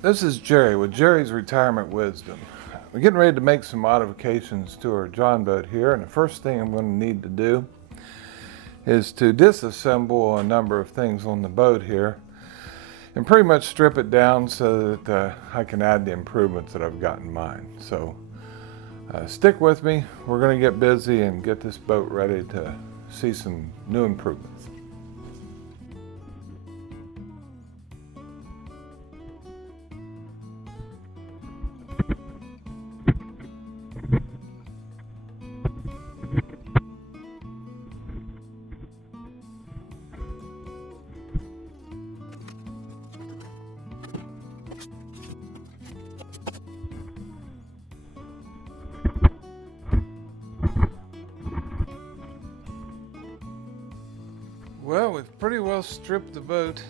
This is Jerry with Jerry's Retirement Wisdom. We're getting ready to make some modifications to our John boat here, and the first thing I'm going to need to do is to disassemble a number of things on the boat here and pretty much strip it down so that I can add the improvements that I've got in mind. So stick with me. We're going to get busy and get this boat ready to see some new improvements. Well, we've pretty well stripped the boat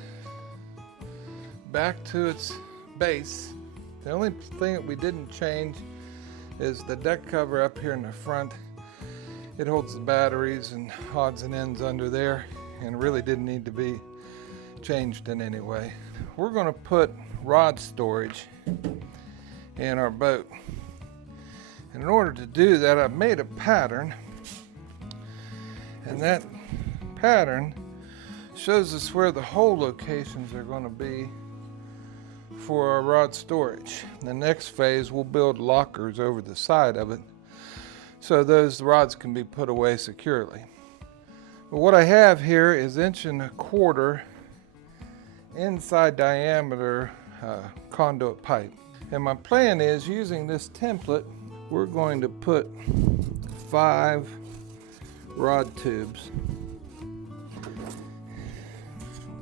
back to its base. The only thing that we didn't change is the deck cover up here in the front. It holds the batteries and odds and ends under there, and really didn't need to be changed in any way. We're going to put rod storage in our boat. And in order to do that, I've made a pattern, and that pattern shows us where the hole locations are going to be for our rod storage. The next phase, we'll build lockers over the side of it so those rods can be put away securely. But what I have here is 1.25 inch inside diameter conduit pipe. And my plan is, using this template, we're going to put 5 rod tubes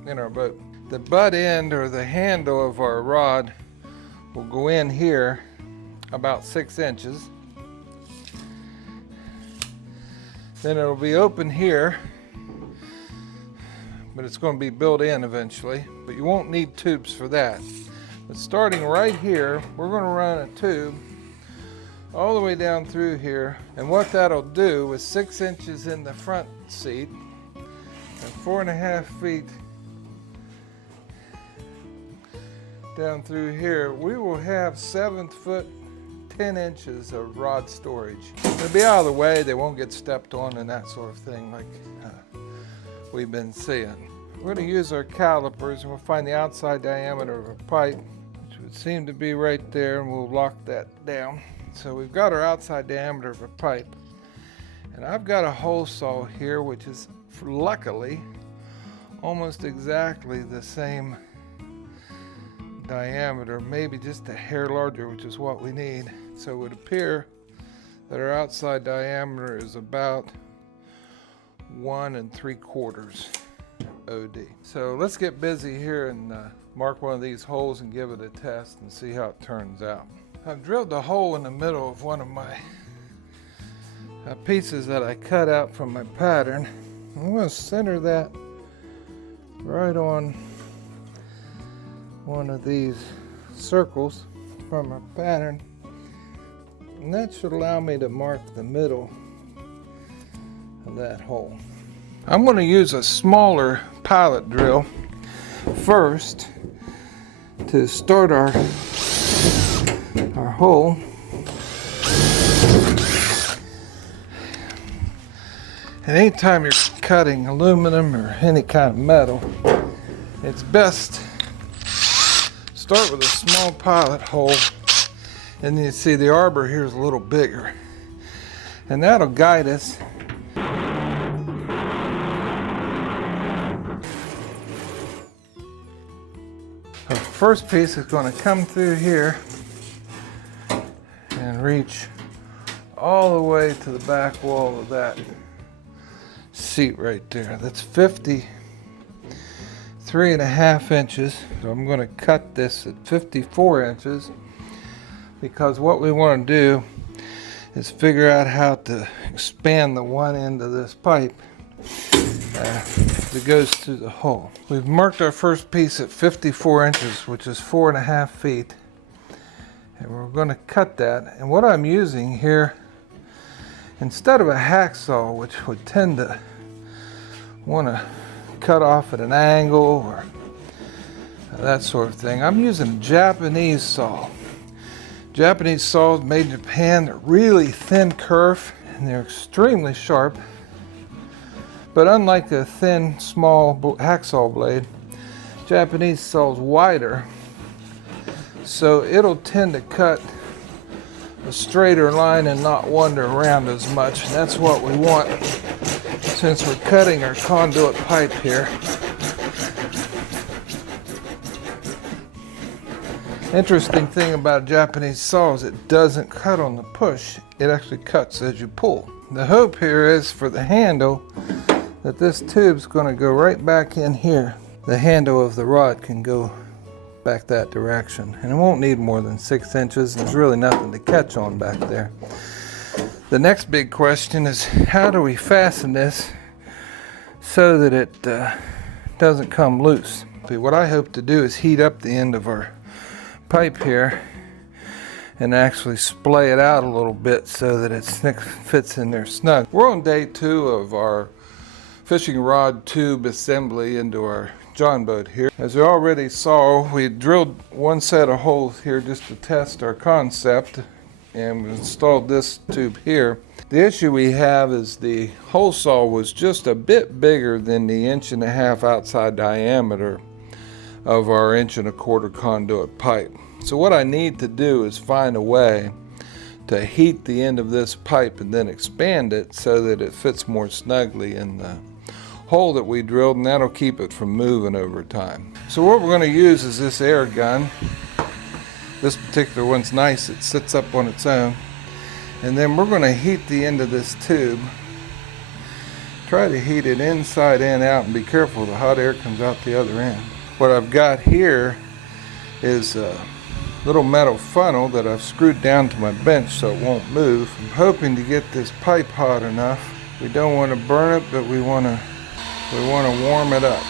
in our boat. The butt end, or the handle of our rod, will go in here about 6 inches. Then it'll be open here, but it's going to be built in eventually, but you won't need tubes for that. But starting right here, we're going to run a tube all the way down through here, and what that'll do is 6 inches in the front seat and 4.5 feet down through here, we will have 7 foot 10 inches of rod storage. They'll be out of the way, they won't get stepped on and that sort of thing like we've been seeing. We're going to use our calipers, and we'll find the outside diameter of a pipe, which would seem to be right there, and we'll lock that down. So we've got our outside diameter of a pipe, and I've got a hole saw here which is luckily almost exactly the same diameter, maybe just a hair larger, which is what we need. So it would appear that our outside diameter is about 1 3/4 OD. So let's get busy here and mark one of these holes and give it a test and see how it turns out. I've drilled a hole in the middle of one of my pieces that I cut out from my pattern. I'm going to center that right on one of these circles from our pattern, and that should allow me to mark the middle of that hole. I'm going to use a smaller pilot drill first to start our hole. And anytime you're cutting aluminum or any kind of metal, it's best start with a small pilot hole, and you see the arbor here is a little bigger, and that'll guide us. The first piece is going to come through here and reach all the way to the back wall of that seat right there. That's 53.5 inches. So I'm going to cut this at 54 inches, because what we want to do is figure out how to expand the one end of this pipe that goes through the hole. We've marked our first piece at 54 inches, which is 4.5 feet. And we're going to cut that. And what I'm using here, instead of a hacksaw, which would tend to want to cut off at an angle or that sort of thing. I'm using a Japanese saw. Japanese saws made in Japan. They're really thin kerf and they're extremely sharp. But unlike a thin, small hacksaw blade, Japanese saw is wider, so it'll tend to cut a straighter line and not wander around as much. And that's what we want since we're cutting our conduit pipe here. Interesting thing about a Japanese saw is it doesn't cut on the push, it actually cuts as you pull. The hope here is for the handle that this tube's going to go right back in here. The handle of the rod can go back that direction, and it won't need more than 6 inches. There's really nothing to catch on back there. The next big question is, how do we fasten this so that it doesn't come loose? What I hope to do is heat up the end of our pipe here and actually splay it out a little bit so that it fits in there snug. We're on day 2 of our fishing rod tube assembly into our John boat here. As you already saw, we drilled one set of holes here just to test our concept, and we installed this tube here. The issue we have is the hole saw was just a bit bigger than the 1.5 inch outside diameter of our 1 1/4 inch conduit pipe. So what I need to do is find a way to heat the end of this pipe and then expand it so that it fits more snugly in the hole that we drilled, and that'll keep it from moving over time. So what we're going to use is this air gun. This particular one's nice, it sits up on its own. And then we're going to heat the end of this tube. Try to heat it inside and out, and be careful the hot air comes out the other end. What I've got here is a little metal funnel that I've screwed down to my bench so it won't move. I'm hoping to get this pipe hot enough. We don't want to burn it, but we want to warm it up.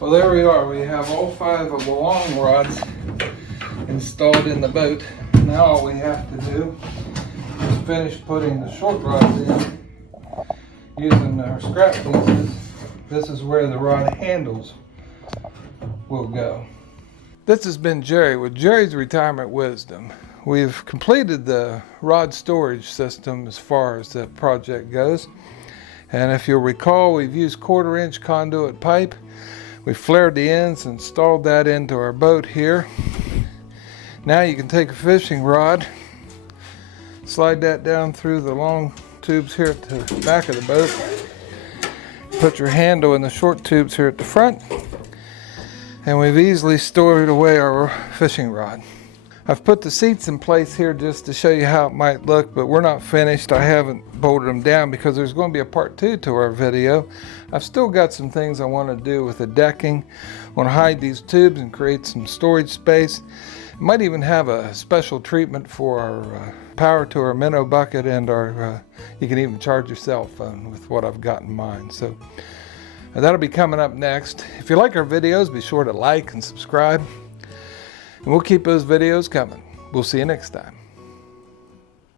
Well, there we are. We have all 5 of the long rods installed in the boat. Now all we have to do is finish putting the short rods in using our scrap pieces. This is where the rod handles will go. This has been Jerry with Jerry's Retirement Wisdom. We've completed the rod storage system as far as the project goes. And if you'll recall, we've used 1/4 inch conduit pipe. We flared the ends and installed that into our boat here. Now you can take a fishing rod, slide that down through the long tubes here at the back of the boat, put your handle in the short tubes here at the front, and we've easily stored away our fishing rod. I've put the seats in place here just to show you how it might look, but we're not finished. I haven't bolted them down because there's going to be a part 2 to our video. I've still got some things I want to do with the decking. I want to hide these tubes and create some storage space. Might even have a special treatment for our power to our minnow bucket, and our you can even charge your cell phone with what I've got in mind. So that'll be coming up next. If you like our videos, be sure to like and subscribe. And we'll keep those videos coming. We'll see you next time.